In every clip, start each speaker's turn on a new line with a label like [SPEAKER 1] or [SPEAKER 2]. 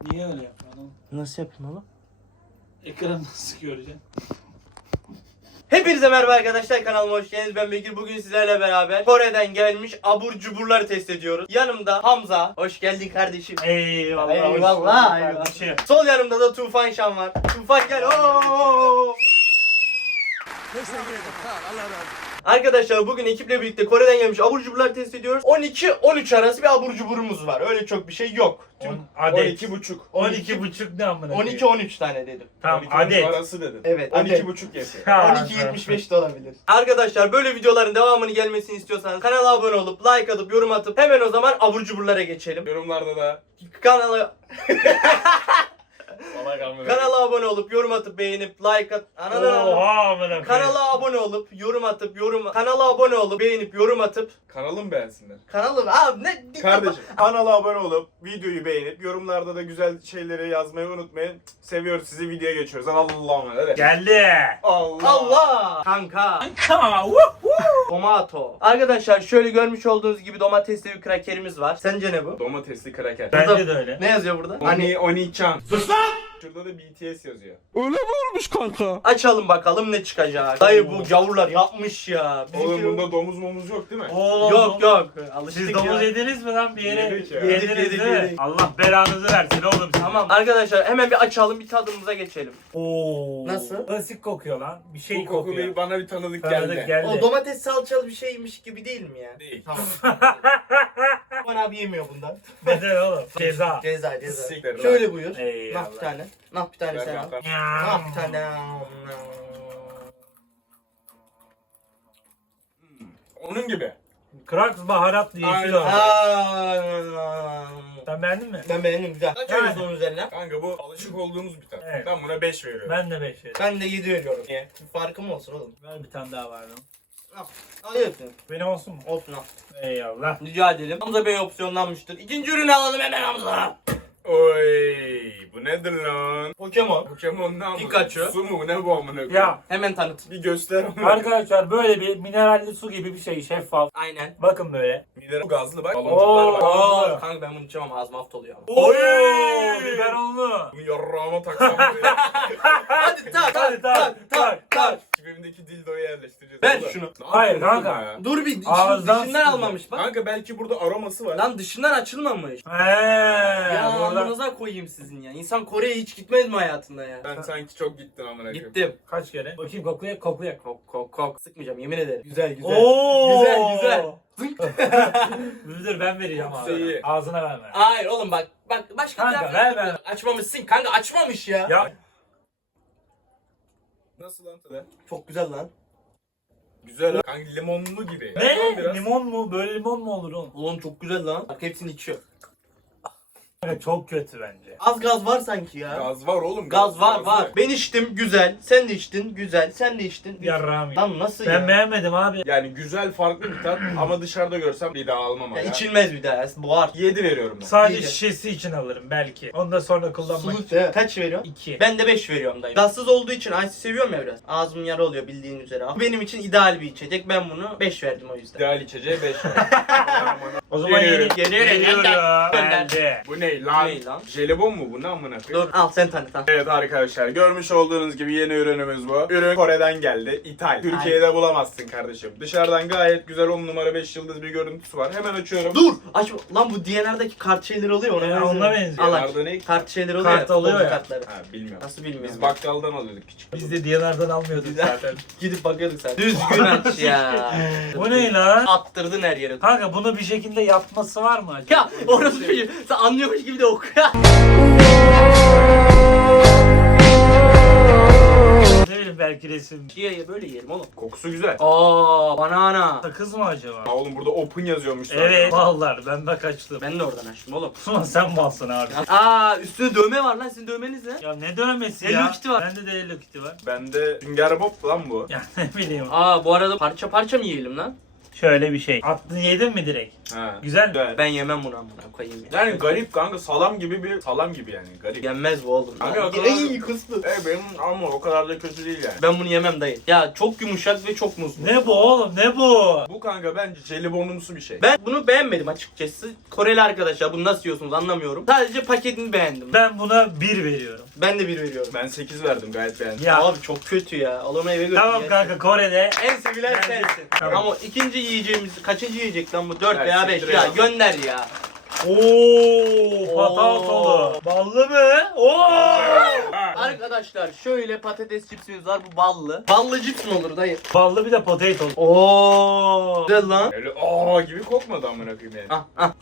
[SPEAKER 1] Niye öyle yapıyorsun?
[SPEAKER 2] Nasıl yapayım oğlum?
[SPEAKER 1] Ekranı nasıl göreceksin?
[SPEAKER 2] Hepinize merhaba arkadaşlar, kanalıma hoş geldiniz. Ben Bekir. Bugün sizlerle beraber Kore'den gelmiş abur cuburları test ediyoruz. Yanımda Hamza. Hoş geldin kardeşim.
[SPEAKER 1] Eyvallah.
[SPEAKER 2] Eyvallah.
[SPEAKER 1] Kardeşim.
[SPEAKER 2] Sol yanımda da Tufan Şan var. Tufan gel. Oo! Arkadaşlar bugün ekiple birlikte Kore'den gelmiş abur cuburları test ediyoruz. 12-13 arası bir abur cuburumuz var. Öyle çok bir şey yok.
[SPEAKER 3] 12,5.
[SPEAKER 1] 12,5 ne amına?
[SPEAKER 2] 12-13 tane dedim.
[SPEAKER 1] Tamam
[SPEAKER 3] 12
[SPEAKER 1] adet.
[SPEAKER 3] arası dedin.
[SPEAKER 2] Evet. adet.
[SPEAKER 3] 12,5 yapıyor.
[SPEAKER 2] 12.75 de olabilir. Arkadaşlar böyle videoların devamını gelmesini istiyorsanız kanala abone olup like atıp yorum atıp hemen o zaman abur cuburlara geçelim.
[SPEAKER 3] Yorumlarda da
[SPEAKER 2] Kanala
[SPEAKER 3] salak amına.
[SPEAKER 2] kanala abone olup yorum atıp beğenip like at.
[SPEAKER 1] Oha amına.
[SPEAKER 2] Kanala abone olup yorum atıp kanala abone olup beğenip yorum atıp
[SPEAKER 3] Kanalım beğensinler.
[SPEAKER 2] kanalı abi ne
[SPEAKER 3] Kardeşim kanala abone olup videoyu beğenip yorumlarda da güzel şeyleri yazmayı unutmayın. Seviyoruz sizi, videoya geçiyoruz. Allah'ım hadi.
[SPEAKER 1] Geldi.
[SPEAKER 2] Allah kanka tomato. Arkadaşlar şöyle görmüş olduğunuz gibi domatesli bir krakerimiz var. Sence ne bu?
[SPEAKER 3] Domatesli kraker.
[SPEAKER 1] Bence de öyle.
[SPEAKER 2] Ne yazıyor burada? Hani
[SPEAKER 3] Oni-chan. Şurada da BTS yazıyor.
[SPEAKER 2] açalım bakalım ne çıkacak. Dayı bu gavurlar yapmış ya.
[SPEAKER 3] Oğlum
[SPEAKER 2] Bizimki-
[SPEAKER 3] bunda domuz momuz yok değil mi?
[SPEAKER 1] Oo,
[SPEAKER 2] Yok.
[SPEAKER 1] Siz
[SPEAKER 2] Alıştık
[SPEAKER 1] domuz
[SPEAKER 2] ya.
[SPEAKER 1] yediniz mi lan bir yere?
[SPEAKER 3] Yedik ya.
[SPEAKER 1] Yediniz
[SPEAKER 2] Yedik,
[SPEAKER 1] değil mi?
[SPEAKER 2] yedik.
[SPEAKER 1] Allah belanızı versin oğlum.
[SPEAKER 2] Tamam arkadaşlar hemen bir açalım, bir tadımıza geçelim.
[SPEAKER 1] Oo.
[SPEAKER 2] Nasıl?
[SPEAKER 1] Klasik kokuyor lan. Bir şey
[SPEAKER 3] Bu koku
[SPEAKER 1] kokuyor.
[SPEAKER 3] bana bir tanıdık
[SPEAKER 1] Tanıdık
[SPEAKER 3] geldi.
[SPEAKER 1] geldi.
[SPEAKER 2] O domates salçalı bir şeymiş gibi değil mi ya?
[SPEAKER 3] Değil.
[SPEAKER 2] Tamam. Bana abi yemiyor bundan.
[SPEAKER 1] Bedel oğlum. Ceza.
[SPEAKER 2] Ceza.
[SPEAKER 3] Siktir lan.
[SPEAKER 2] Şöyle buyur.
[SPEAKER 1] Eyvallah.
[SPEAKER 2] Nah bir tane. Nah bir tane
[SPEAKER 3] Ver
[SPEAKER 2] sen al.
[SPEAKER 3] bakalım.
[SPEAKER 2] Nah bir tane.
[SPEAKER 3] Onun gibi.
[SPEAKER 1] Kraks baharatlı yeşil
[SPEAKER 3] Aynen.
[SPEAKER 1] oldu. Sen beğendin mi?
[SPEAKER 2] Ben beğendim güzel. Kaç
[SPEAKER 1] Yani.
[SPEAKER 2] veriyorsun onun üzerine?
[SPEAKER 3] Kanka bu alışık olduğumuz bir tat.
[SPEAKER 1] Evet.
[SPEAKER 3] Ben buna 5 veriyorum.
[SPEAKER 1] Ben de 5 veririm.
[SPEAKER 2] Ben de 7 veriyorum. Niye? Bir farkım olsun oğlum.
[SPEAKER 1] Ver bir tane daha var lan.
[SPEAKER 2] Alıyorsun.
[SPEAKER 1] Benim olsun mu?
[SPEAKER 2] Olsun al.
[SPEAKER 1] Eyvallah.
[SPEAKER 2] Rica edelim. Hamza Bey opsiyonlanmıştır. İkinci ürünü alalım hemen Hamza.
[SPEAKER 3] Oy, bu nedir lan?
[SPEAKER 2] Pokemon.
[SPEAKER 3] Pokemon ne amına?
[SPEAKER 2] Pikachu.
[SPEAKER 3] Su mu ne bu amına koyayım?
[SPEAKER 1] Ya
[SPEAKER 2] Hemen tanıt.
[SPEAKER 3] Bir göster amına.
[SPEAKER 1] arkadaşlar böyle bir mineralli su gibi bir şey, şeffaf.
[SPEAKER 2] Aynen.
[SPEAKER 1] Bakın böyle.
[SPEAKER 3] Mineral gazlı bak.
[SPEAKER 1] Oo.
[SPEAKER 3] Baloncuklar var.
[SPEAKER 2] Oo, kanka ben bunu içemem, ağzım hafta oluyor ama.
[SPEAKER 1] Oy! Biberonlu.
[SPEAKER 3] Bunu yarrağıma taksam buraya.
[SPEAKER 2] Hadi tak
[SPEAKER 1] Hadi tak.
[SPEAKER 3] Cebimdeki dildoyu yerleştireceğiz.
[SPEAKER 2] Ver
[SPEAKER 3] Oğlum.
[SPEAKER 2] şunu.
[SPEAKER 3] Ne
[SPEAKER 1] Hayır,
[SPEAKER 3] yapıyorsun
[SPEAKER 1] kanka.
[SPEAKER 3] ya?
[SPEAKER 2] Dur bir
[SPEAKER 1] Ağızdan
[SPEAKER 2] dışından
[SPEAKER 1] sıkıldı.
[SPEAKER 2] almamış bak.
[SPEAKER 3] Kanka belki burada aroması var.
[SPEAKER 2] Lan dışından açılmamış.
[SPEAKER 1] Ya burada
[SPEAKER 2] Ağzınıza koyayım sizin ya. İnsan Kore'ye hiç gitmez mi hayatında ya?
[SPEAKER 3] Ben sanki çok gittin amına koyayım.
[SPEAKER 2] Gittim.
[SPEAKER 1] kaç kere? Bakayım koklayak koklayak.
[SPEAKER 2] Kok. Sıkmayacağım yemin ederim. Güzel.
[SPEAKER 1] Oo!
[SPEAKER 2] Güzel.
[SPEAKER 1] Müdür ben vereceğim
[SPEAKER 3] Kokusu
[SPEAKER 1] ağzına.
[SPEAKER 3] iyi.
[SPEAKER 1] Ağzına verme.
[SPEAKER 2] Hayır oğlum bak başka
[SPEAKER 1] Kanka,
[SPEAKER 2] taraf-
[SPEAKER 1] ver.
[SPEAKER 2] Açmamışsın kanka, açmamış ya.
[SPEAKER 1] Ya
[SPEAKER 3] Nasıl lan tadı?
[SPEAKER 2] Çok güzel lan.
[SPEAKER 3] Güzel ha. Kanka limonlu gibi. Ver lan
[SPEAKER 1] ne?
[SPEAKER 3] biraz.
[SPEAKER 1] Limon mu? Böyle limon mu olur oğlum?
[SPEAKER 2] Oğlum çok güzel lan. Bak hepsini içiyor.
[SPEAKER 1] Çok kötü bence.
[SPEAKER 2] Az gaz var sanki ya.
[SPEAKER 3] Gaz var oğlum.
[SPEAKER 2] Gaz var. Ben içtim güzel. Sen de içtin güzel. Sen de içtin.
[SPEAKER 1] Yarrağım.
[SPEAKER 2] Lan nasıl
[SPEAKER 1] Ben
[SPEAKER 2] ya?
[SPEAKER 1] beğenmedim abi.
[SPEAKER 3] Yani güzel farklı bir tat ama dışarıda görsem bir daha almam
[SPEAKER 2] Ya
[SPEAKER 3] ya.
[SPEAKER 2] içilmez bir daha. Boğar.
[SPEAKER 3] 7 veriyorum ben.
[SPEAKER 1] Sadece
[SPEAKER 2] İyice.
[SPEAKER 1] şişesi için alırım belki. Onu da sonra kullanmak
[SPEAKER 2] Sulu
[SPEAKER 1] için.
[SPEAKER 2] de. Kaç veriyorsun?
[SPEAKER 1] 2.
[SPEAKER 2] Ben de 5 veriyorum dayı. Gazsız olduğu için ice seviyorum ya biraz. Ağzım yara oluyor bildiğin üzere. Bu benim için ideal bir içecek. Ben bunu 5 verdim o yüzden.
[SPEAKER 3] İdeal içeceğe 5
[SPEAKER 1] O zaman
[SPEAKER 3] Geliyor.
[SPEAKER 1] geliyor. Geldi.
[SPEAKER 3] Bu ne lan?
[SPEAKER 2] Ne lan?
[SPEAKER 3] Jelibon mu bu, ne amına koyayım?
[SPEAKER 2] Dur al sen tanıt al.
[SPEAKER 3] Evet arkadaşlar, görmüş olduğunuz gibi yeni ürünümüz bu. Ürün Kore'den geldi. İthal. Türkiye'de bulamazsın kardeşim. Dışarıdan gayet güzel 10 numara 5 yıldız bir görüntüsü var. Hemen açıyorum.
[SPEAKER 2] Dur! Aç lan, bu DNR'daki kart şeyleri oluyor ona benziyor.
[SPEAKER 1] Onunla benziyor.
[SPEAKER 2] Al aç.
[SPEAKER 3] Nerede ne?
[SPEAKER 2] Kart şeyleri oluyor
[SPEAKER 1] Kart
[SPEAKER 2] ya.
[SPEAKER 1] oluyor
[SPEAKER 2] futbolcu
[SPEAKER 1] ya.
[SPEAKER 2] Kartları.
[SPEAKER 3] Ha bilmiyorum.
[SPEAKER 2] Nasıl bilmiyorum.
[SPEAKER 3] Biz bakkaldan alıyorduk küçük.
[SPEAKER 1] Biz de diğerlerden almıyorduk zaten.
[SPEAKER 2] Gidip bakıyorduk zaten. Düzgün aç ya.
[SPEAKER 1] Bu ne lan?
[SPEAKER 2] Attırdın her yere.
[SPEAKER 1] Kanka bunu bir şekilde yapması var mı acaba?
[SPEAKER 2] Ya orası bir şey. Sen anlıyormuş gibi de oku ya.
[SPEAKER 1] Ne bileyim belki resim.
[SPEAKER 2] Ye böyle yiyelim oğlum.
[SPEAKER 3] Kokusu güzel.
[SPEAKER 2] Aa, banana.
[SPEAKER 1] Sakız mı acaba?
[SPEAKER 3] Ha oğlum burada open yazıyormuş zaten.
[SPEAKER 1] Evet. Mallar ben de kaçtım.
[SPEAKER 2] Ben de oradan açtım oğlum.
[SPEAKER 1] Ulan sen malsın abi.
[SPEAKER 2] Aa, üstünde dövme var lan. Sizin dövmeniz ne?
[SPEAKER 1] Ya ne dövmesi
[SPEAKER 2] Hello
[SPEAKER 1] ya?
[SPEAKER 2] Kitty var.
[SPEAKER 1] Bende de Hello Kitty var.
[SPEAKER 3] Bende Sünger Bob lan bu.
[SPEAKER 1] Ya ne bileyim.
[SPEAKER 2] Aa, bu arada parça parça mı yiyelim lan?
[SPEAKER 1] Şöyle bir şey. Attın yedin mi direkt?
[SPEAKER 3] Ha.
[SPEAKER 1] Güzel mi?
[SPEAKER 3] Güzel.
[SPEAKER 2] Ben yemem bunu amına koyayım ya.
[SPEAKER 3] Yani garip kanka, salam gibi yani garip.
[SPEAKER 2] Yenmez bu oğlum.
[SPEAKER 3] Kanka o kadar...
[SPEAKER 2] Ey kustu.
[SPEAKER 3] Benim ama o kadar da kötü değil yani.
[SPEAKER 2] Ben bunu yemem dayı. Ya çok yumuşak ve çok muzlu.
[SPEAKER 1] Ne bu oğlum ne bu?
[SPEAKER 3] Bu kanka bence jelibonumsu bir şey.
[SPEAKER 2] Ben bunu beğenmedim açıkçası. Koreli arkadaşlar bunu nasıl yiyorsunuz anlamıyorum. Sadece paketini beğendim.
[SPEAKER 1] Ben buna 1 veriyorum.
[SPEAKER 2] Ben de 1 veriyorum.
[SPEAKER 3] Ben 8 verdim, gayet beğendim.
[SPEAKER 1] Ya
[SPEAKER 2] Abi çok kötü ya. Al onu eve götür.
[SPEAKER 1] tamam
[SPEAKER 2] ya.
[SPEAKER 1] kanka Kore'de
[SPEAKER 2] En sevilen
[SPEAKER 1] Ben-
[SPEAKER 2] sensin.
[SPEAKER 1] Tamam.
[SPEAKER 2] Ama ikinci yiyeceğimiz kaçıncı yiyecek lan bu? 4
[SPEAKER 3] Ya,
[SPEAKER 2] veya 5
[SPEAKER 3] siktir
[SPEAKER 2] ya.
[SPEAKER 3] ya.
[SPEAKER 2] Gönder ya.
[SPEAKER 1] ooo patatolu. Ballı mı? Oo!
[SPEAKER 2] Arkadaşlar şöyle patates cipsimiz var, bu ballı. Ballı cips mi olur dayı?
[SPEAKER 1] Ballı bir de potato.
[SPEAKER 2] Oo. Güzel lan.
[SPEAKER 3] Öyle gibi kokmadı amına koyayım yani.
[SPEAKER 2] Ah ah.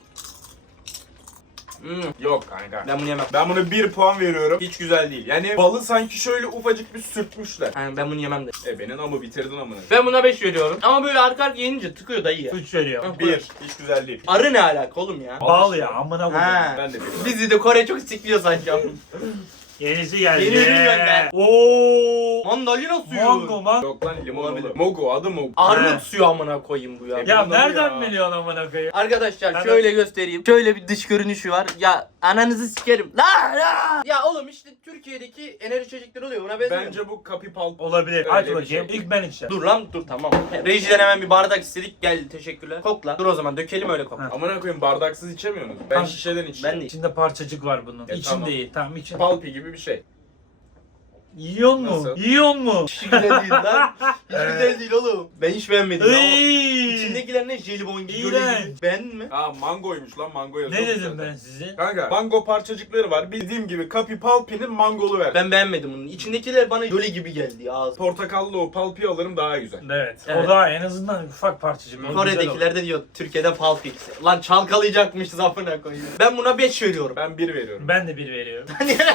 [SPEAKER 3] Yok kanka.
[SPEAKER 2] Ben bunu yemem.
[SPEAKER 3] Ben buna 1 puan veriyorum. Hiç güzel değil. Yani balı sanki şöyle ufacık bir sürtmüşler.
[SPEAKER 2] Yani ben bunu yemem de.
[SPEAKER 3] Benim ama bitirdin amına.
[SPEAKER 2] Ben buna 5 veriyorum. Ama böyle arka arkaya yenince tıkıyor dayı ya.
[SPEAKER 1] 3 veriyorum.
[SPEAKER 3] 1. Hiç güzel değil.
[SPEAKER 2] Arı ne alaka oğlum ya?
[SPEAKER 1] Bal ya amına koyayım.
[SPEAKER 2] Ha.
[SPEAKER 3] Ben de biliyorum.
[SPEAKER 2] Bizi de Kore çok sikliyor sanki.
[SPEAKER 1] Yenisi geldi.
[SPEAKER 2] Yeni ürün gönder.
[SPEAKER 1] Oo!
[SPEAKER 2] Mandalina suyu.
[SPEAKER 1] Mango man.
[SPEAKER 3] Yok lan, limon
[SPEAKER 2] Olabilir.
[SPEAKER 3] olur. Mogu, adı Mogu.
[SPEAKER 2] Armut suyu amına koyayım bu ya.
[SPEAKER 1] Ya
[SPEAKER 3] Bilmem
[SPEAKER 1] nereden
[SPEAKER 3] ya.
[SPEAKER 1] biliyorsun amına koyayım?
[SPEAKER 2] Arkadaşlar
[SPEAKER 1] Ben
[SPEAKER 2] şöyle göstereyim. Şöyle bir dış görünüşü var. Ya ananızı sikerim. La la. Ya oğlum işte Türkiye'deki enerji içecekleri oluyor. Buna benziyor.
[SPEAKER 3] Bence bu kapipal.
[SPEAKER 1] Olabilir.
[SPEAKER 3] Öyle
[SPEAKER 1] Aç
[SPEAKER 3] bir
[SPEAKER 1] bakayım.
[SPEAKER 3] şey.
[SPEAKER 1] İlk ben içeceğim.
[SPEAKER 2] Dur lan dur tamam. Rejiden hemen bir bardak istedik. Geldi teşekkürler. Kokla. Dur o zaman dökelim öyle kokla.
[SPEAKER 1] Ha.
[SPEAKER 3] Amına koyayım, bardaksız içemiyorsunuz. Ben
[SPEAKER 1] Tamam.
[SPEAKER 3] şişeden içeceğim.
[SPEAKER 2] Ben de
[SPEAKER 1] İçinde parçacık var bunun. İçinde
[SPEAKER 3] tamam.
[SPEAKER 1] iyi. Tamam için.
[SPEAKER 3] Palpi gibi bir şey.
[SPEAKER 1] Yiyor mu?
[SPEAKER 3] Nasıl?
[SPEAKER 1] Yiyor mu?
[SPEAKER 2] hiç güzel değil lan. Hiç güzel değil oğlum. Ben hiç beğenmedim ya.
[SPEAKER 1] Iiii.
[SPEAKER 2] İçindekiler ne? Jelibon gibi.
[SPEAKER 1] İğrenç.
[SPEAKER 2] Gibi. Beğendin mi?
[SPEAKER 3] Aa, mangoymuş lan, mango yazıyor.
[SPEAKER 1] Ne dedim
[SPEAKER 3] zaten.
[SPEAKER 1] ben size?
[SPEAKER 3] Kanka mango parçacıkları var. Bildiğim gibi Kapi Palpi'nin mangolu ver.
[SPEAKER 2] Ben beğenmedim bunu. İçindekiler bana jöle gibi geldi ya. Ağzı.
[SPEAKER 3] Portakallı o palpi alırım, daha güzel.
[SPEAKER 1] Evet.
[SPEAKER 2] Evet.
[SPEAKER 1] O da en azından ufak parçacık. O güzel
[SPEAKER 2] Kore'dekiler
[SPEAKER 1] olur.
[SPEAKER 2] de diyor Türkiye'de Pulp Fiction. Lan çalkalayacakmış zafına koyayım. Ben buna 5 veriyorum.
[SPEAKER 3] Ben 1 veriyorum.
[SPEAKER 1] Ben de 1 veriyorum.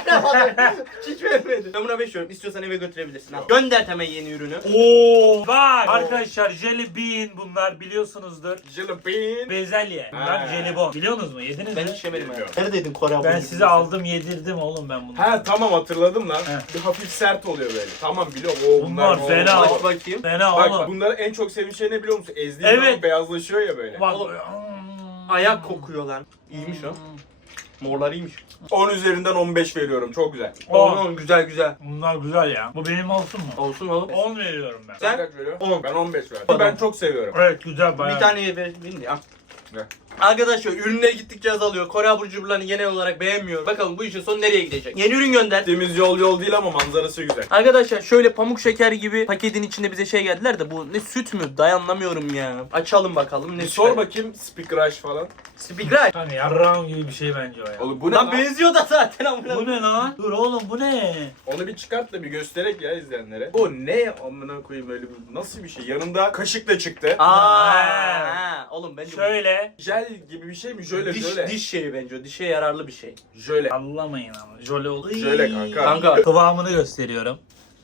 [SPEAKER 2] Hiç beğenmedim. Ben buna 5 veriyorum. İstiyorsan eve götürebilirsin. Al. Gönder hemen yeni ürünü.
[SPEAKER 1] Oo, bak arkadaşlar jelly bean bunlar biliyorsunuzdur.
[SPEAKER 3] Jalapeno.
[SPEAKER 1] Bezelye. Bunlar
[SPEAKER 3] Ha.
[SPEAKER 1] jelibon. Biliyorsunuz mu? Yediniz
[SPEAKER 2] Ben
[SPEAKER 1] mi?
[SPEAKER 2] hiç yemedim.
[SPEAKER 3] Bilmiyorum.
[SPEAKER 2] Neredeydin Kore abla?
[SPEAKER 1] Ben size aldım yedirdim oğlum ben bunu.
[SPEAKER 3] Ha tamam, hatırladım lan.
[SPEAKER 1] He.
[SPEAKER 3] Bir hafif sert oluyor böyle. Tamam biliyorum. Oo,
[SPEAKER 1] Bunlar
[SPEAKER 3] ne
[SPEAKER 1] fena.
[SPEAKER 3] oldu?
[SPEAKER 2] Aç bakayım.
[SPEAKER 1] Fena
[SPEAKER 3] Bak
[SPEAKER 1] oğlum.
[SPEAKER 3] bunları en çok sevdiğim şey ne biliyor musun? Ezdiğin
[SPEAKER 1] Evet.
[SPEAKER 3] zaman beyazlaşıyor ya böyle.
[SPEAKER 1] Bak.
[SPEAKER 2] Oğlum, Ayak kokuyor lan. İyiymiş o. Morlar iyiymiş.
[SPEAKER 3] 10 üzerinden 15 veriyorum. Çok güzel.
[SPEAKER 2] Oğlum güzel güzel.
[SPEAKER 1] Bunlar güzel ya. Bu benim olsun mu?
[SPEAKER 2] Olsun oğlum.
[SPEAKER 1] 10 veriyorum ben.
[SPEAKER 2] Sen?
[SPEAKER 3] Kaç veriyor?
[SPEAKER 2] 10.
[SPEAKER 3] Ben 15 verdim.
[SPEAKER 2] Tamam.
[SPEAKER 3] Ben çok seviyorum.
[SPEAKER 1] Evet güzel bayağı.
[SPEAKER 2] Bir tane verin ya.
[SPEAKER 3] Ver.
[SPEAKER 2] Arkadaşlar ürünler gittikçe azalıyor. Kore abur cuburlarını genel olarak beğenmiyor. Bakalım bu işin sonu nereye gidecek? Yeni ürün gönder.
[SPEAKER 3] Gittiğimiz yol değil ama manzarası güzel.
[SPEAKER 2] Arkadaşlar şöyle pamuk şeker gibi paketin içinde bize şey geldiler de bu ne süt mü? Dayanamıyorum ya. Açalım bakalım ne
[SPEAKER 3] Bir
[SPEAKER 2] süt.
[SPEAKER 3] sor bakayım Speak Rush falan.
[SPEAKER 2] Speaker.
[SPEAKER 1] Hani yarrağım gibi bir şey bence o ya.
[SPEAKER 3] Oğlum bu ne
[SPEAKER 2] Lan
[SPEAKER 3] lan?
[SPEAKER 2] benziyor da zaten amına.
[SPEAKER 1] Bu ne lan? Dur oğlum bu ne?
[SPEAKER 3] Onu bir çıkart da bir gösterek ya izleyenlere. Bu ne amına koyayım, öyle bir nasıl bir şey? Yanında kaşık da çıktı.
[SPEAKER 2] Aa, oğlum bence
[SPEAKER 1] Şöyle.
[SPEAKER 3] Jel gibi bir şey mi?
[SPEAKER 2] bu
[SPEAKER 3] Jöle jöle.
[SPEAKER 2] diş şeyi bence o. Dişe yararlı bir şey.
[SPEAKER 3] Jöle.
[SPEAKER 1] Sallamayın ama. Jöle ol.
[SPEAKER 3] Jöle kanka.
[SPEAKER 2] Kanka
[SPEAKER 1] Kıvamını gösteriyorum.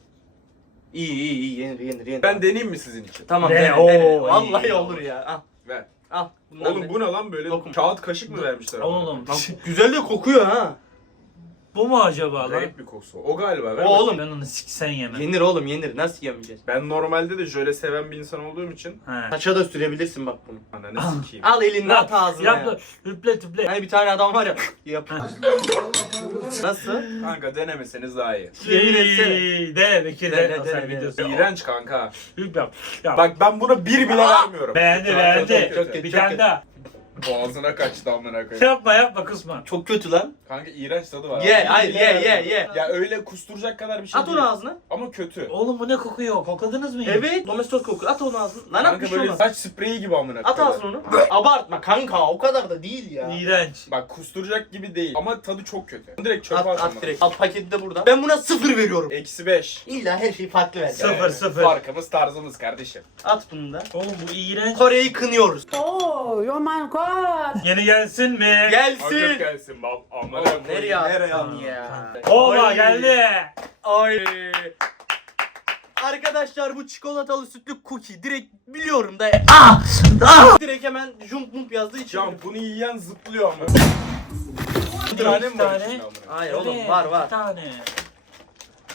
[SPEAKER 2] iyi yenir.
[SPEAKER 3] Ben deneyeyim mi sizin için?
[SPEAKER 2] Tamam
[SPEAKER 1] Ne?
[SPEAKER 2] dene,
[SPEAKER 1] Oo,
[SPEAKER 2] dene. Vallahi
[SPEAKER 1] iyi.
[SPEAKER 2] olur ya. Al.
[SPEAKER 3] Ver.
[SPEAKER 2] Al. Bundan
[SPEAKER 3] Oğlum
[SPEAKER 2] dene.
[SPEAKER 3] bu ne lan böyle?
[SPEAKER 2] Dokun.
[SPEAKER 3] Kağıt kaşık mı vermişler?
[SPEAKER 1] Oğlum.
[SPEAKER 2] Lan güzel de kokuyor ha.
[SPEAKER 1] Bu mu acaba lan?
[SPEAKER 3] Garip bir kokusu. O galiba. Ver
[SPEAKER 2] O oğlum.
[SPEAKER 1] Ben onu siksen yemem.
[SPEAKER 2] Yenir oğlum yenir. Nasıl yemeyeceğiz?
[SPEAKER 3] Ben normalde de jöle seven bir insan olduğum için
[SPEAKER 1] He.
[SPEAKER 2] Saça da sürebilirsin bak bunu.
[SPEAKER 3] ananı sikeyim.
[SPEAKER 2] Al elinde at ağzına
[SPEAKER 1] Yap
[SPEAKER 2] ya.
[SPEAKER 1] da üple tüple.
[SPEAKER 2] Hani bir tane adam var ya. Yap. Nasıl?
[SPEAKER 3] Kanka denemeseniz daha iyi.
[SPEAKER 2] Yemin etsene.
[SPEAKER 1] De Bekir
[SPEAKER 2] Dene,
[SPEAKER 1] de. Sen
[SPEAKER 2] dene.
[SPEAKER 1] videosu.
[SPEAKER 3] İğrenç kanka.
[SPEAKER 1] Üp yap. Yap.
[SPEAKER 3] Bak ben buna 1 bile vermiyorum.
[SPEAKER 1] Beğendi
[SPEAKER 3] Çok
[SPEAKER 1] beğendi.
[SPEAKER 3] kötü.
[SPEAKER 1] Bir
[SPEAKER 2] Çok
[SPEAKER 1] tane
[SPEAKER 2] kötü.
[SPEAKER 1] daha.
[SPEAKER 3] Boğazına kaçtı amına koyayım.
[SPEAKER 1] Yapma kusma.
[SPEAKER 2] Çok kötü lan.
[SPEAKER 3] Kanka iğrenç tadı var.
[SPEAKER 2] Ye,
[SPEAKER 3] Bir
[SPEAKER 2] hayır,
[SPEAKER 3] bile
[SPEAKER 2] ye,
[SPEAKER 3] vermiyorum.
[SPEAKER 2] ye.
[SPEAKER 3] Ya öyle kusturacak kadar bir şey
[SPEAKER 2] At
[SPEAKER 3] değil.
[SPEAKER 2] onu ağzına.
[SPEAKER 3] Ama kötü.
[SPEAKER 1] Oğlum bu ne kokuyor? Kokladınız mı hiç?
[SPEAKER 2] Evet. Domestos kokuyor. At onu ağzına. Lan at bir
[SPEAKER 3] Kanka
[SPEAKER 2] şey
[SPEAKER 3] böyle
[SPEAKER 2] olmaz.
[SPEAKER 3] saç spreyi gibi amına
[SPEAKER 2] At
[SPEAKER 3] koyayım.
[SPEAKER 2] ağzına onu. Abartma kanka o kadar da değil ya.
[SPEAKER 1] İğrenç.
[SPEAKER 3] Bak kusturacak gibi değil ama tadı çok kötü. Direkt çöpe
[SPEAKER 2] At
[SPEAKER 3] atmam.
[SPEAKER 2] at direkt. Al paketi de burada. Ben buna 0 veriyorum.
[SPEAKER 3] -5.
[SPEAKER 2] İlla her şey farklı ver.
[SPEAKER 1] Sıfır, sıfır.
[SPEAKER 3] Farkımız tarzımız kardeşim.
[SPEAKER 2] At bunu da.
[SPEAKER 1] Oğlum bu iğrenç.
[SPEAKER 2] Kore'yi kınıyoruz.
[SPEAKER 4] Oh, oh my god!
[SPEAKER 1] Yeni gelsin mi?
[SPEAKER 3] Akıp
[SPEAKER 2] Gelsin.
[SPEAKER 3] gelsin bab. Amına
[SPEAKER 2] Oğlum nereye
[SPEAKER 3] koyayım.
[SPEAKER 2] attın ya?
[SPEAKER 1] Oğlum
[SPEAKER 2] Ay.
[SPEAKER 1] geldi.
[SPEAKER 2] Ay. Arkadaşlar bu çikolatalı sütlü cookie direkt biliyorum da. Direkt hemen jump mump yazdığı için.
[SPEAKER 3] Can bunu yiyen zıplıyor ama. Bir
[SPEAKER 1] İki
[SPEAKER 3] tane mi var
[SPEAKER 1] tane.
[SPEAKER 3] içinde amına?
[SPEAKER 2] Hayır
[SPEAKER 1] Evet,
[SPEAKER 2] oğlum var.
[SPEAKER 1] Bir tane.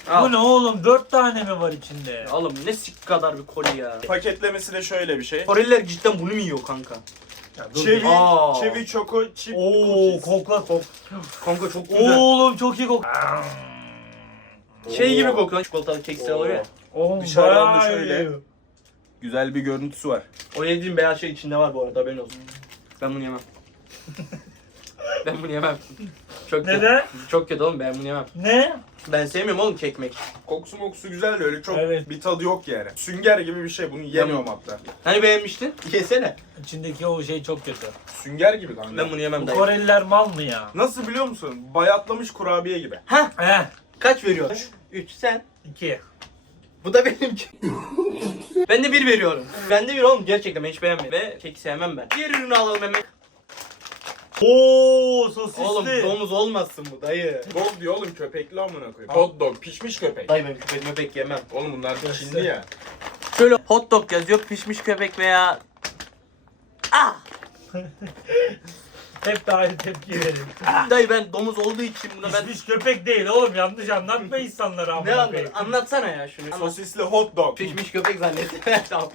[SPEAKER 2] Al.
[SPEAKER 1] Bu ne oğlum? 4 tane mi var içinde?
[SPEAKER 2] Oğlum ne sik kadar bir koli ya.
[SPEAKER 3] Paketlemesi de şöyle bir şey.
[SPEAKER 2] Koreliler cidden bunu mu yiyor kanka?
[SPEAKER 1] Ya dur
[SPEAKER 3] Çevi,
[SPEAKER 1] bir-
[SPEAKER 2] Aa.
[SPEAKER 3] çevi çoko, çip
[SPEAKER 1] Oo
[SPEAKER 3] cookies.
[SPEAKER 1] kokla kok.
[SPEAKER 2] Kanka çok güzel.
[SPEAKER 1] Oğlum çok iyi kok.
[SPEAKER 2] Şey gibi kokuyor. Çikolatalı keksler oluyor ya.
[SPEAKER 1] Oğlum
[SPEAKER 3] Dışarıdan da
[SPEAKER 1] bayağı
[SPEAKER 3] şöyle.
[SPEAKER 1] iyi.
[SPEAKER 3] Güzel bir görüntüsü var.
[SPEAKER 2] O yediğim beyaz şey içinde var bu arada, haberin olsun. Ben bunu yemem. Ben bunu yemem. Çok kötü.
[SPEAKER 1] Neden?
[SPEAKER 2] Çok kötü oğlum, ben bunu yemem.
[SPEAKER 1] Ne?
[SPEAKER 2] Ben sevmiyorum oğlum kekmek.
[SPEAKER 3] Kokusu mokusu güzel de öyle çok
[SPEAKER 1] Evet.
[SPEAKER 3] bir tadı yok yani. Sünger gibi bir şey, bunu yemiyorum hatta.
[SPEAKER 2] Hani beğenmiştin? Yesene.
[SPEAKER 1] İçindeki o şey çok kötü.
[SPEAKER 3] Sünger gibi kanka.
[SPEAKER 2] Ben bunu yemem
[SPEAKER 1] Bu
[SPEAKER 2] dayı.
[SPEAKER 1] Koreliler mal mı ya?
[SPEAKER 3] Nasıl biliyor musun? Bayatlamış kurabiye gibi.
[SPEAKER 1] Heh.
[SPEAKER 2] Kaç veriyorsun? 3 sen.
[SPEAKER 1] 2.
[SPEAKER 2] Bu da benimki. Ben de 1 veriyorum. Ben de 1 oğlum, gerçekten ben hiç beğenmedim. Ve keki sevmem ben. Diğer ürünü alalım hemen.
[SPEAKER 1] Oo sosisli.
[SPEAKER 2] Oğlum domuz olmasın bu dayı.
[SPEAKER 3] Dog diyor oğlum, köpekli amına koyayım. Hot dog, pişmiş köpek.
[SPEAKER 2] Dayı ben köpek möpek yemem.
[SPEAKER 3] Oğlum bunlar Çinli ya.
[SPEAKER 2] Şöyle hot dog yazıyor, pişmiş köpek veya... Ah!
[SPEAKER 1] Hep de aynı tepki verir.
[SPEAKER 2] Dayı ben domuz olduğu için buna ben...
[SPEAKER 1] Pişmiş köpek değil oğlum, yanlış anlatma insanlara
[SPEAKER 2] Ne
[SPEAKER 1] amına
[SPEAKER 2] anladın?
[SPEAKER 1] koyayım.
[SPEAKER 2] Anlatsana ya şunu. Anlat.
[SPEAKER 3] Sosisli hot dog.
[SPEAKER 2] Pişmiş köpek zannettim. Tamam.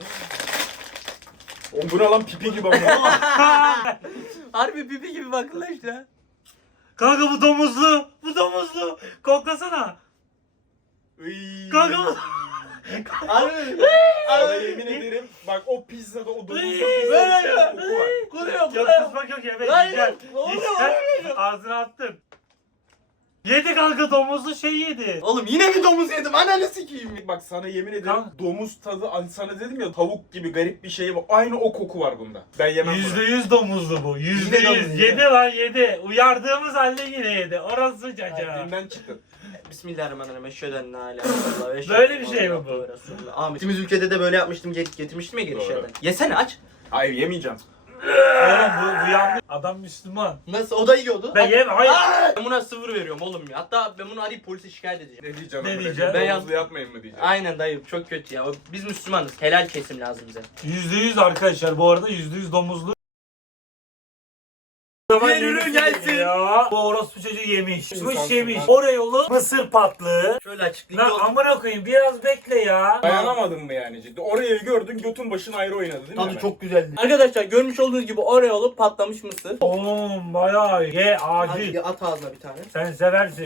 [SPEAKER 3] O bu ne lan, pipi gibi amına.
[SPEAKER 2] Harbi pipi gibi bakın lan işte.
[SPEAKER 1] Kanka bu domuzlu. Bu domuzlu. Koklasana. Kanka bu.
[SPEAKER 2] Harbi.
[SPEAKER 3] Sana yemin ederim bak, o pizzada, o domuzda
[SPEAKER 1] Iy.
[SPEAKER 3] pizzada koku var.
[SPEAKER 2] Kuruyor
[SPEAKER 1] Yok
[SPEAKER 2] kuruyor.
[SPEAKER 1] kısmak yok, evet
[SPEAKER 2] Hayır,
[SPEAKER 1] yiyeceksin.
[SPEAKER 2] olmuyor,
[SPEAKER 1] Yiyeceksin. Ağzına attın. Yedi kanka, domuzlu şey yedi.
[SPEAKER 2] Oğlum yine mi domuz yedim? Ananı sikeyim.
[SPEAKER 3] Bak sana yemin ederim,
[SPEAKER 1] Kanka.
[SPEAKER 3] domuz tadı, sana dedim ya, tavuk gibi garip bir şey var. Aynı o koku var bunda. Ben yemem bunu.
[SPEAKER 1] %100 domuzlu bu.
[SPEAKER 2] Yine domuz,
[SPEAKER 1] %100.
[SPEAKER 2] yine.
[SPEAKER 1] Yedi lan yedi. Uyardığımız halde yine yedi. Orası caca.
[SPEAKER 3] Dinden çıktın.
[SPEAKER 2] Bismillahirrahmanirrahim. Eşhedü la ilahe illallah.
[SPEAKER 1] Böyle bir şey mi bu?
[SPEAKER 2] Ahmet. Bizim ülkede de böyle yapmıştım. Getirmiştim ya geri
[SPEAKER 3] Doğru.
[SPEAKER 2] dışarıdan. Yesene aç.
[SPEAKER 3] Hayır, yemeyeceğim.
[SPEAKER 1] Oğlum bu yandı. Adam Müslüman.
[SPEAKER 2] Nasıl? O da yiyordu.
[SPEAKER 1] Ben yem hayır.
[SPEAKER 2] Aa! Ben buna 0 veriyorum oğlum ya. Hatta ben bunu arayıp polise şikayet edeceğim.
[SPEAKER 3] Ne diyeceğim?
[SPEAKER 1] Ne
[SPEAKER 3] amına
[SPEAKER 1] diyeceğim?
[SPEAKER 3] koyayım?
[SPEAKER 2] Ben
[SPEAKER 3] Domuzlu yapmayın mı diyeceğim.
[SPEAKER 2] Aynen dayı, çok kötü ya. Biz Müslümanız. Helal kesim lazım bize.
[SPEAKER 1] %100 arkadaşlar, bu arada %100 domuzlu.
[SPEAKER 2] Diğer ürün gelsin.
[SPEAKER 1] Ya. Bu orospu çocuğu yemiş. Mış
[SPEAKER 3] İnsansın
[SPEAKER 1] yemiş.
[SPEAKER 3] lan.
[SPEAKER 1] Oreo'lu mısır patlığı.
[SPEAKER 2] Şöyle açıklayayım.
[SPEAKER 1] Lan amına koyayım, biraz bekle ya.
[SPEAKER 3] Dayanamadın mı yani ciddi? Orayı gördün, götün başın ayrı oynadı değil mi?
[SPEAKER 2] Tadı
[SPEAKER 3] hemen?
[SPEAKER 2] çok güzeldi. Arkadaşlar görmüş olduğunuz gibi Oreo'lu patlamış mısır.
[SPEAKER 1] Oğlum bayağı iyi. Ye
[SPEAKER 2] Hadi
[SPEAKER 1] acil.
[SPEAKER 2] at ağzına bir tane.
[SPEAKER 1] Sen seversin.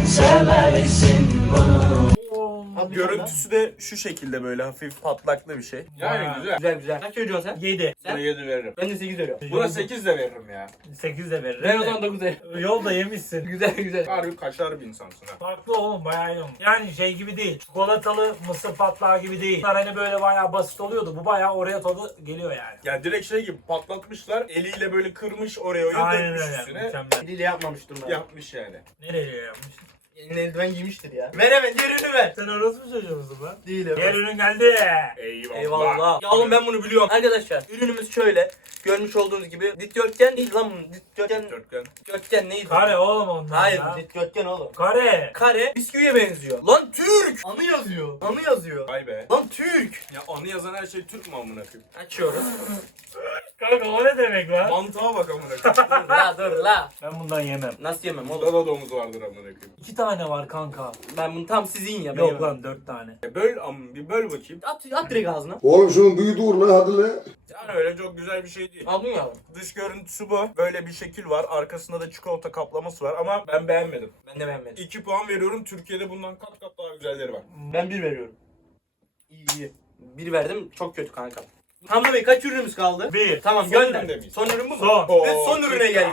[SPEAKER 2] At bir
[SPEAKER 3] Görüntüsü de şu şekilde, böyle hafif patlaklı bir şey. Yani
[SPEAKER 1] Ha.
[SPEAKER 3] güzel.
[SPEAKER 2] Güzel güzel. Kaç veriyorsun sen?
[SPEAKER 1] 7.
[SPEAKER 2] Sen?
[SPEAKER 3] Buna 7 veririm.
[SPEAKER 2] Ben de 8 veriyorum.
[SPEAKER 3] Buna 8 de veririm ya.
[SPEAKER 1] 8 de veririm.
[SPEAKER 2] Ben o zaman 9 veriyorum.
[SPEAKER 1] Yolda yemişsin.
[SPEAKER 2] Güzel güzel.
[SPEAKER 3] Harbi kaşar bir insansın ha.
[SPEAKER 1] Farklı oğlum, bayağı iyi. Yani şey gibi değil. Çikolatalı mısır patlağı gibi değil. Bunlar hani böyle bayağı basit oluyordu. Bu bayağı oraya tadı geliyor yani.
[SPEAKER 3] Ya direkt şey gibi patlatmışlar, eliyle böyle kırmış Oreo'yu,
[SPEAKER 1] Aynen
[SPEAKER 3] dökmüş
[SPEAKER 1] öyle.
[SPEAKER 3] üstüne.
[SPEAKER 1] Mükemmel.
[SPEAKER 2] Eliyle yapmamıştım ben.
[SPEAKER 3] Yapmış yani.
[SPEAKER 1] Nereye yapmış?
[SPEAKER 2] Eline eldiven giymiştir ya. Ver hemen diğer ürünü ver.
[SPEAKER 1] Sen orası mı çocuğu musun lan?
[SPEAKER 2] Değil
[SPEAKER 1] Diğer ürün geldi.
[SPEAKER 2] Eyvallah. Ya oğlum ben bunu biliyorum. Arkadaşlar ürünümüz şöyle. Görmüş olduğunuz gibi dikdörtgen değil lan bunun. Dikdörtgen neydi?
[SPEAKER 1] Kare oğlum onlar.
[SPEAKER 2] Hayır
[SPEAKER 1] ya.
[SPEAKER 2] dikdörtgen oğlum.
[SPEAKER 1] Kare.
[SPEAKER 2] Kare bisküviye benziyor. Lan Türk. Anı yazıyor. Anı yazıyor.
[SPEAKER 3] Vay be.
[SPEAKER 2] Lan Türk.
[SPEAKER 3] Ya anı yazan her şey Türk mü amına koyayım?
[SPEAKER 2] Açıyoruz.
[SPEAKER 1] Kanka o ne demek lan?
[SPEAKER 3] Mantığa bak amına koyayım.
[SPEAKER 2] dur la dur la.
[SPEAKER 1] Ben bundan yemem.
[SPEAKER 2] Nasıl yemem oğlum?
[SPEAKER 3] Burada da domuz vardır amına koyayım.
[SPEAKER 1] 2 tane var kanka.
[SPEAKER 2] Ben bunu tam sizin ya. Ben
[SPEAKER 1] Yok
[SPEAKER 2] yemem.
[SPEAKER 1] lan 4 tane.
[SPEAKER 3] Böl bir böl bakayım.
[SPEAKER 2] At direkt ağzına.
[SPEAKER 5] Oğlum şunun büyüdü uğruna hadi lan.
[SPEAKER 3] Yani öyle çok güzel bir şey değil.
[SPEAKER 2] Al bunu yavrum.
[SPEAKER 3] Dış görüntüsü bu. Böyle bir şekil var. Arkasında da çikolata kaplaması var ama ben beğenmedim.
[SPEAKER 2] Ben de beğenmedim.
[SPEAKER 3] 2 puan veriyorum. Türkiye'de bundan kat kat daha güzelleri var.
[SPEAKER 2] Ben 1 veriyorum. İyi iyi. 1 verdim. Çok kötü kanka. Hamza Bey kaç ürünümüz kaldı?
[SPEAKER 1] 1.
[SPEAKER 2] Tamam
[SPEAKER 3] Son
[SPEAKER 2] gönder.
[SPEAKER 3] ürün de miyiz?
[SPEAKER 2] Son ürün bu mu?
[SPEAKER 1] Son.
[SPEAKER 2] Ve son ürüne geldik.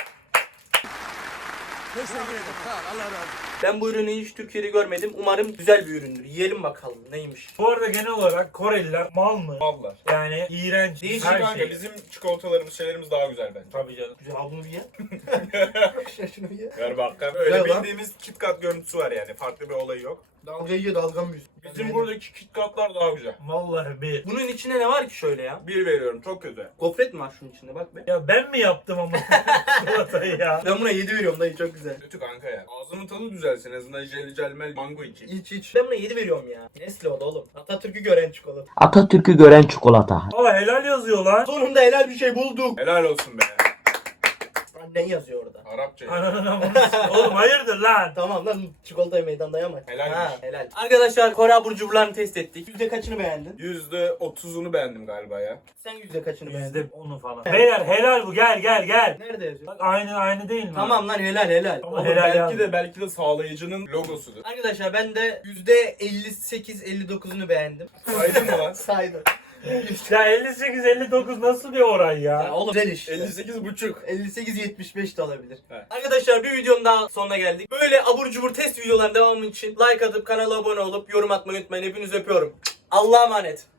[SPEAKER 2] Ben bu ürünü hiç Türkiye'de görmedim. Umarım güzel bir üründür. Yiyelim bakalım neymiş.
[SPEAKER 1] Bu arada genel olarak Koreliler mal mı?
[SPEAKER 3] Mallar.
[SPEAKER 1] Yani iğrenç.
[SPEAKER 2] Değişik
[SPEAKER 1] her
[SPEAKER 3] Kanka
[SPEAKER 1] şey.
[SPEAKER 3] bizim çikolatalarımız, şeylerimiz daha güzel bence.
[SPEAKER 1] Tabii canım.
[SPEAKER 2] Güzel al bunu bir ye. Şunu bir ye.
[SPEAKER 3] Ver bakalım. Öyle
[SPEAKER 2] Güzel lan.
[SPEAKER 3] bildiğimiz KitKat görüntüsü var yani. Farklı bir olayı yok.
[SPEAKER 2] Dalgayı ye dalgam yüz.
[SPEAKER 3] Bizim buradaki KitKatlar daha güzel.
[SPEAKER 1] Vallahi bir.
[SPEAKER 2] Bunun içinde ne var ki şöyle ya?
[SPEAKER 3] 1 veriyorum. Çok kötü.
[SPEAKER 2] Gofret mi var şunun içinde bak be.
[SPEAKER 1] Ya ben mi yaptım ama çikolatayı ya?
[SPEAKER 2] Ben buna 7 veriyorum dayı çok güzel.
[SPEAKER 3] Kötü kanka ya. Ağzımın tadı düzelsin. En azından jelli celmel mango içeyim.
[SPEAKER 2] İç iç. Ben buna 7 veriyorum ya. Nesli o da oğlum. Atatürk'ü gören çikolata.
[SPEAKER 6] Atatürk'ü gören çikolata.
[SPEAKER 1] Aa helal yazıyor lan.
[SPEAKER 2] Sonunda helal bir şey bulduk.
[SPEAKER 3] Helal olsun be.
[SPEAKER 2] Ne yazıyor orada?
[SPEAKER 3] Arapça.
[SPEAKER 1] Ananın amını s- Oğlum hayırdır lan?
[SPEAKER 2] Tamam lan çikolataya meydan dayamak.
[SPEAKER 3] Helalmiş.
[SPEAKER 2] Ha, helal. Arkadaşlar Kore abur cuburlarını test ettik. Yüzde kaçını beğendin?
[SPEAKER 3] %30'unu beğendim galiba ya.
[SPEAKER 2] Sen yüzde kaçını beğendin?
[SPEAKER 1] %10'u falan. Beyler helal bu, gel gel gel.
[SPEAKER 2] Nerede yazıyor?
[SPEAKER 1] Bak aynı değil mi?
[SPEAKER 2] Tamam lan helal.
[SPEAKER 1] Ama
[SPEAKER 3] Oğlum
[SPEAKER 1] helal yazdım.
[SPEAKER 3] belki de sağlayıcının logosudur.
[SPEAKER 2] Arkadaşlar ben de %58-59'unu beğendim.
[SPEAKER 3] Saydın mı lan?
[SPEAKER 2] Saydım.
[SPEAKER 1] Ya 58-59 nasıl bir oran ya?
[SPEAKER 2] Ya oğlum güzel iş.
[SPEAKER 3] 58,5.
[SPEAKER 2] 58-75 de olabilir.
[SPEAKER 3] Evet.
[SPEAKER 2] Arkadaşlar bir videonun daha sonuna geldik. Böyle abur cubur test videoların devamı için like atıp kanala abone olup yorum atmayı unutmayın. Hepinizi öpüyorum. Allah'a emanet.